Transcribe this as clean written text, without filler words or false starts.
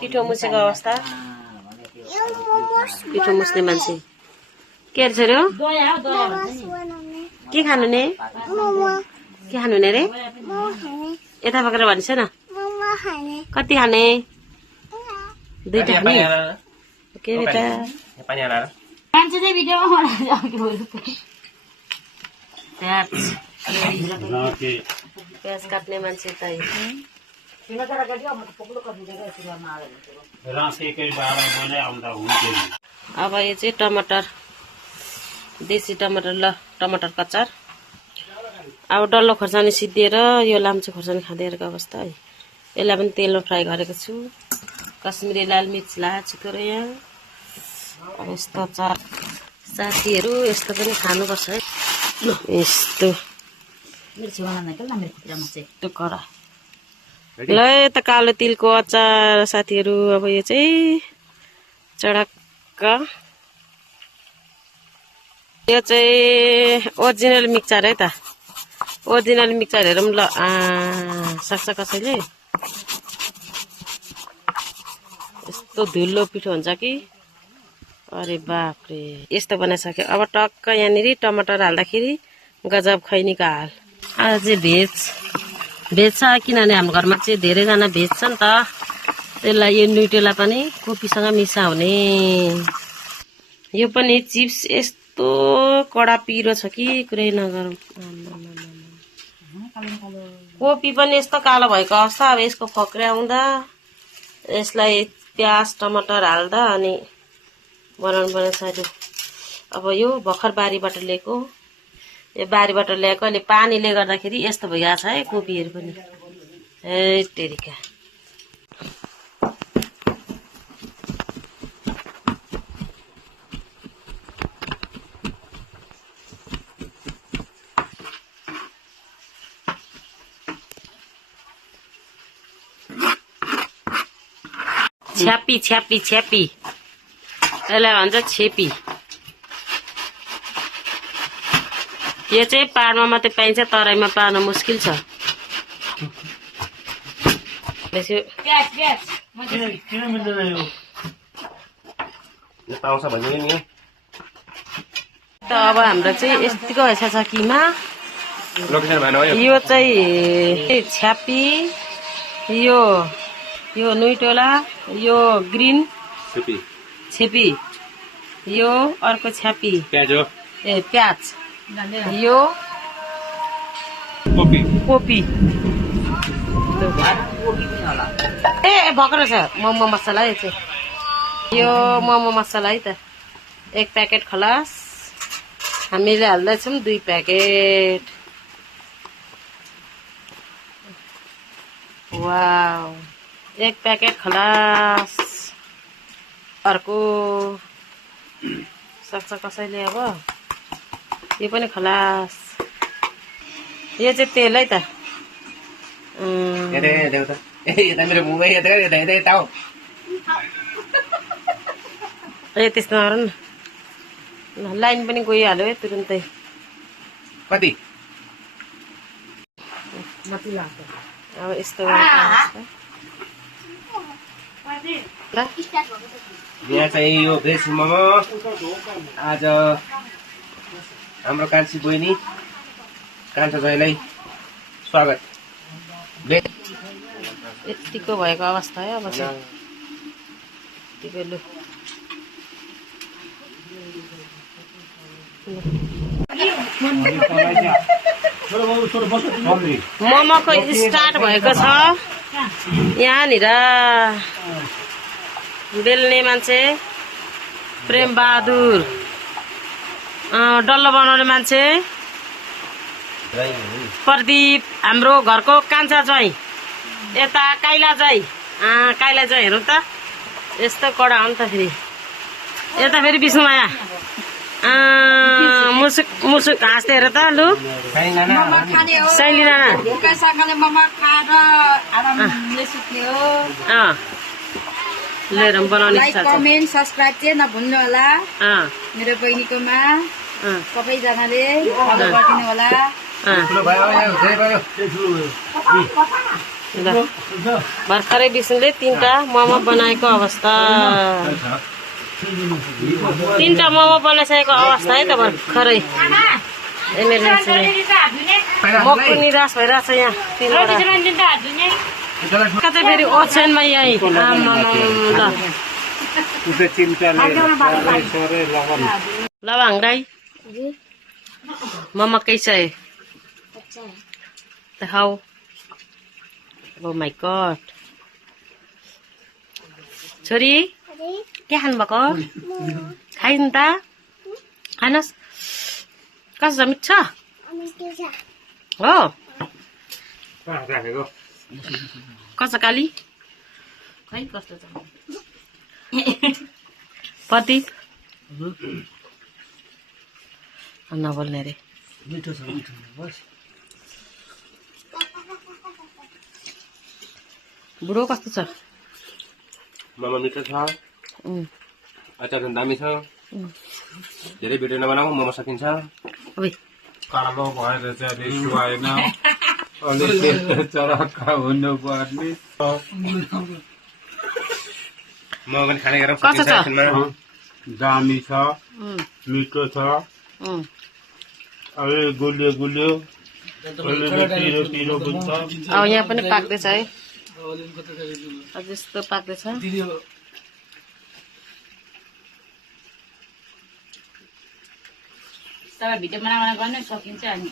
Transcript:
पिठो मुसेको अवस्था पिठो मुस्ने मान्छे के अरे के खानु ने के खानु ने रे यता पक्रेर भन्छ न कति खाने दुईटा खाने के बेटा प्याज काट्ने मान्छे त अब यो चाहिँ टमाटर देशी टमाटर ल टमाटर कचार अब डल्लो खोर्सानी सिद्धिएर यो लाम्चे खोर्सानी खाँदैहरूको अवस्था है यसलाई पनि तेलमा फ्राई गरेको छु कश्मिरी लाल मिर्च लाचेको र यहाँ अब यस्तो अचार साथीहरू यस्तो पनि खानुपर्छ है यस्तो कडा ल त कालो तिलको अचार साथीहरू अब यो चाहिँ चडक्क यो चाहिँ ओरिजिनल मिक्सचर है त ओरिजिनल मिक्सचर हेरौँ ल सक्छ कसैले यस्तो धुलो पिठो हुन्छ कि अरे बापरे यस्तो बनाइसक्यो अब टक्क यहाँनिर टमाटर हाल्दाखेरि गजब खैनीको हाल आज चाहिँ भेज छ किनभने हाम्रो घरमा चाहिँ धेरैजना भेज छ नि त त्यसलाई यो न्युटेला पनि कोपीसँग मिसाउने यो पनि चिप्स यस्तो कडा पिरो छ कि कुरै नगरौँ कोपी पनि यस्तो कालो भएको अवस्था अब यसको फक्रे आउँदा यसलाई प्याज टमाटर हाल्दा अनि बनाउनु पर्ने साथी अब यो भर्खर बारीबाट ल्याएको यो बारीबाट ल्याएको अहिले पानीले गर्दाखेरि यस्तो भइरहेको छ है कोपीहरू पनि ए टेरिका छ्यापी छ्यापी छ्यापी यसलाई भन्छ छेपी यो चाहिँ पाहाडमा मात्रै पाइन्छ तराईमा पाउन मुस्किल छ त अब हाम्रो चाहिँ यतिको हैसा छ किमा यो चाहिँ छ्यापी यो नुइटोला यो ग्रीन छेपी यो अर्को छ्यापी ए प्याज यो कोपी ए भर्खर छ मोमो मसला यो चाहिँ यो मोमो मसला है त 1 प्याकेट खलास हामीले हाल्दैछौँ 2 प्याकेट वाउ 1 प्याकेट खलास अर्को सक्छ कसैले अब यो पनि खलास यो चाहिँ तेल है त ए त्यस्तो नगर न लाइन पनि गइहाल्यो है तुरुन्तै कति अब यस्तो यहाँ चाहिँ यो भेज मोमो आज हाम्रो कान्छी बहिनी कान्छा जयलाई स्वागत यतिको भएको अवस्था है अब चाहिँ मोमोको स्टार्ट भएको छ यहाँनिर बेल्ने मान्छे प्रेम बहादुर डल्लो बनाउने मान्छे प्रदीप हाम्रो घरको कान्छा ज्वाइँ यता काइला ज्वाइँ हेरौँ त यस्तो कडा हो नि त फेरि यता फेरि विष्णुमाया मुसुक मुसुक हाँस्दै हेर त लु शैली नाना लिएर बनाउने इच्छा छ कमेन्ट सब्स्क्राइब चाहिँ नभुल्नु होला मेरो बहिनीकोमा सबैजनाले फलो गरिदिनु होला ल भर्खरै विष्णुले 3टा मोमो बनाएको अवस्था 3टा मोमो बनाइसकेको अवस्था है त भर्खरै इमर्जेन्सीले मक्कु निराश भइरहेछ यहाँ 3वटा कतै फेरि ओछ्यानमा यही ल लवंग दाई मोमो कैसा है दिखाओ Oh my god. छोरी के खानु भएको खाइन् त खानुहोस् कस्तो छ मिठो हो कस्तो काली खै कस्तो छ प्रदीप नबोल्ने रे बुढो कस्तो छ मोमो मिठो छ अचार पनि दामी छ धेरै भिडियो नबनाऊ मोमो सकिन्छ कालो भएर चाहिँ सुहाएन अलिक चरक्का हुनुपर्ने मोमो पनि खाने गरेर कस्तो छ दामी छ मिठो छ अलि गुलियो गुलियो अलि पिरो पिरो पनि छ अब यहाँ पनि पाक्दैछ है अझ यस्तो पाक्दैछ तपाईँ भिडियो बनाउन गर्न सकिन्छ अनि